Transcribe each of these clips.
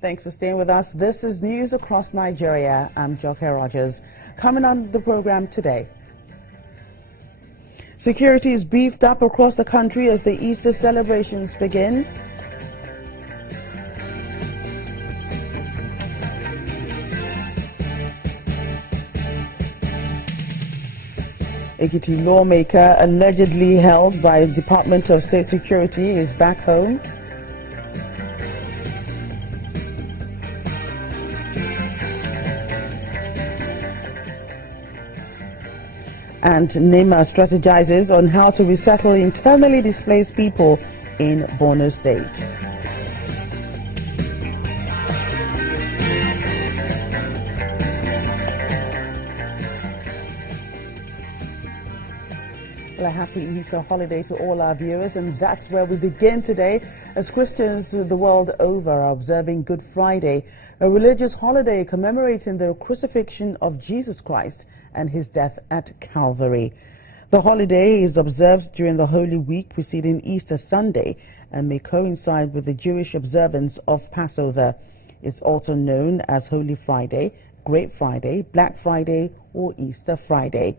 Thanks for staying with us. This is News Across Nigeria. I'm Joke Rogers. Coming on the program today. Security is beefed up across the country as the Easter celebrations begin. Ekiti lawmaker allegedly held by the Department of State Security is back home. And NEMA strategizes on how to resettle internally displaced people in Borno State. Well, a happy Easter holiday to all our viewers, and that's where we begin today as Christians the world over are observing Good Friday, a religious holiday commemorating the crucifixion of Jesus Christ and his death at Calvary. The holiday is observed during the Holy Week preceding Easter Sunday and may coincide with the Jewish observance of Passover. It's also known as Holy Friday, Great Friday, Black Friday, or Easter Friday.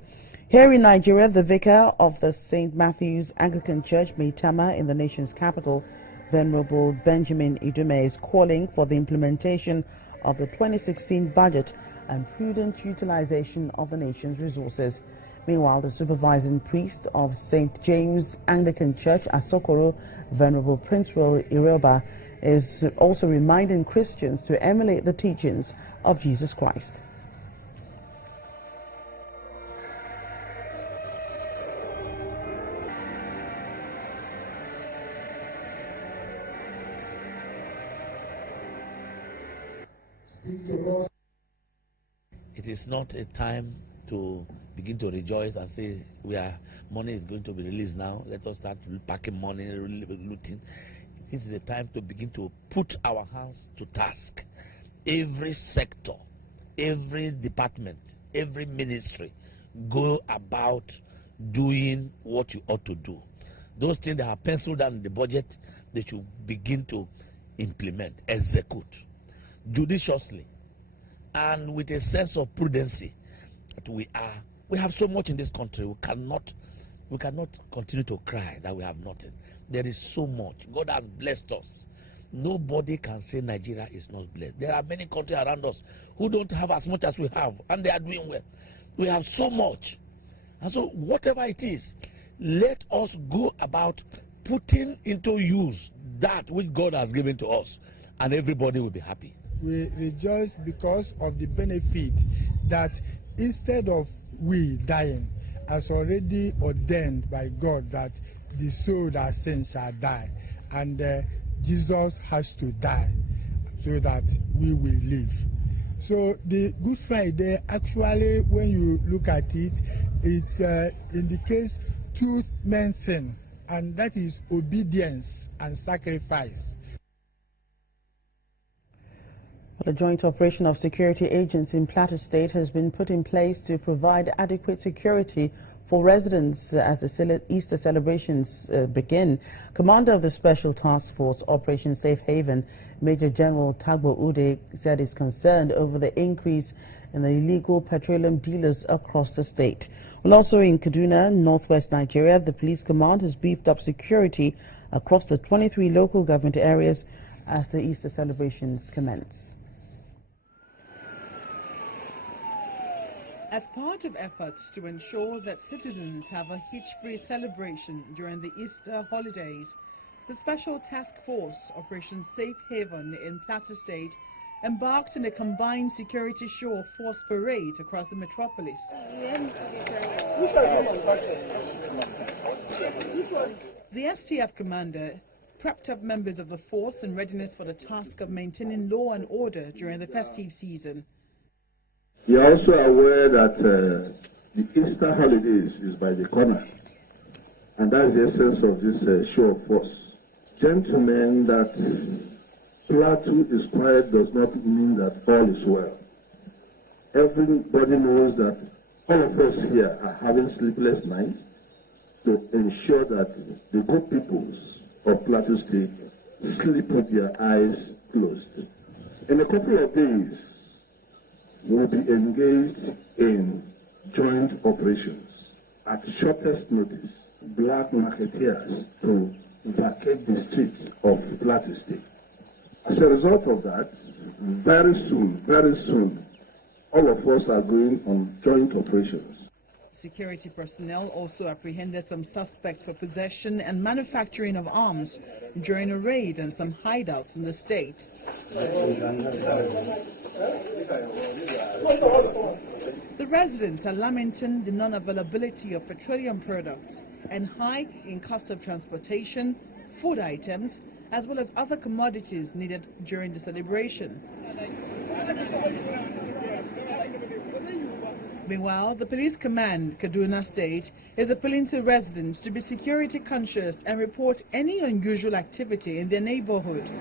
Here in Nigeria, the vicar of the St. Matthew's Anglican Church, Maitama, in the nation's capital, Venerable Benjamin Idume, is calling for the implementation of the 2016 budget and prudent utilization of the nation's resources. Meanwhile, the supervising priest of St. James Anglican Church, Asokoro, Venerable Prince Will Iroba, is also reminding Christians to emulate the teachings of Jesus Christ. It is not a time to begin to rejoice and say money is going to be released now. Let us start packing money, looting. This is the time to begin to put our hands to task. Every sector, every department, every ministry, go about doing what you ought to do. Those things that are penciled down in the budget, they should begin to implement, execute judiciously and with a sense of prudency. That we have so much in this country. We cannot continue to cry that we have nothing. There is so much. God has blessed us. Nobody can say Nigeria is not blessed. There are many countries around us who don't have as much as we have, and they are doing well. We have so much. And so whatever it is, let us go about putting into use that which God has given to us, and everybody will be happy. We rejoice because of the benefit that instead of we dying, as already ordained by God that the soul that sins shall die, and Jesus has to die so that we will live. So the Good Friday, actually, when you look at it, it indicates two main things, and that is obedience and sacrifice. A joint operation of security agents in Plateau State has been put in place to provide adequate security for residents as the Easter celebrations begin. Commander of the Special Task Force Operation Safe Haven, Major General Tagbo Ude, said he's concerned over the increase in the illegal petroleum dealers across the state. Well, also in Kaduna, northwest Nigeria, the police command has beefed up security across the 23 local government areas as the Easter celebrations commence. As part of efforts to ensure that citizens have a hitch-free celebration during the Easter holidays, the Special Task Force Operation Safe Haven in Plateau State embarked on a combined security show of force parade across the metropolis. The STF commander prepped up members of the force in readiness for the task of maintaining law and order during the festive season. We are also aware that the Easter holidays is by the corner, and that's the essence of this show of force. Gentlemen, that Plateau is quiet does not mean that all is well. Everybody knows that all of us here are having sleepless nights to ensure that the good peoples of Plateau State sleep with their eyes closed. In a couple of days, we'll be engaged in joint operations at shortest notice, black marketeers to vacate the streets of Plateau State. As a result of that, very soon, all of us are going on joint operations. Security personnel also apprehended some suspects for possession and manufacturing of arms during a raid on some hideouts in the state. The residents are lamenting the non-availability of petroleum products and hike in cost of transportation, food items, as well as other commodities needed during the celebration. Meanwhile, the police command, Kaduna State, is appealing to residents to be security conscious and report any unusual activity in their neighborhood.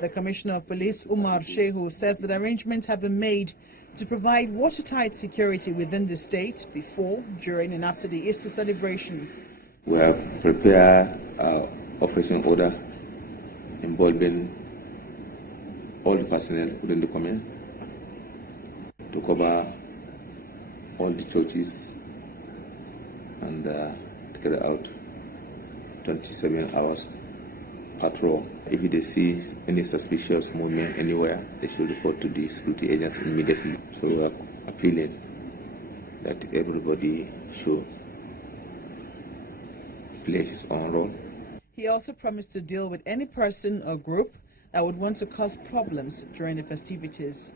The Commissioner of Police, Umar Shehu, says that arrangements have been made to provide watertight security within the state before, during and after the Easter celebrations. We have prepared our operation order involving all the personnel within the command to cover all the churches and to carry out 27 hours patrol. If they see any suspicious movement anywhere, they should report to the security agents immediately. So we are appealing that everybody should play his own role. He also promised to deal with any person or group that would want to cause problems during the festivities.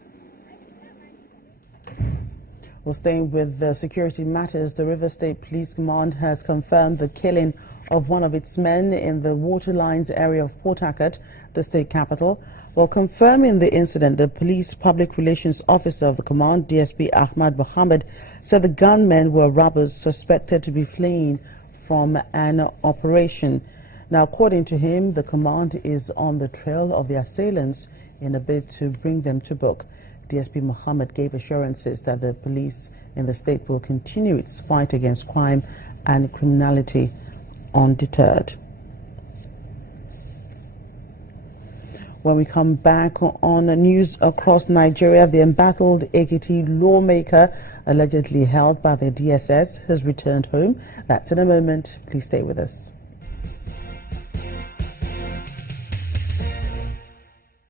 Well, staying with security matters, the River State Police Command has confirmed the killing of one of its men in the Waterlines area of Port Harcourt, the state capital. While confirming the incident, the Police Public Relations Officer of the command, DSP Ahmad Mohammed, said the gunmen were robbers suspected to be fleeing from an operation. Now, according to him, the command is on the trail of the assailants in a bid to bring them to book. DSP Mohammed gave assurances that the police in the state will continue its fight against crime and criminality undeterred. When we come back on news across Nigeria, the embattled Ekiti lawmaker allegedly held by the DSS has returned home. That's in a moment. Please stay with us.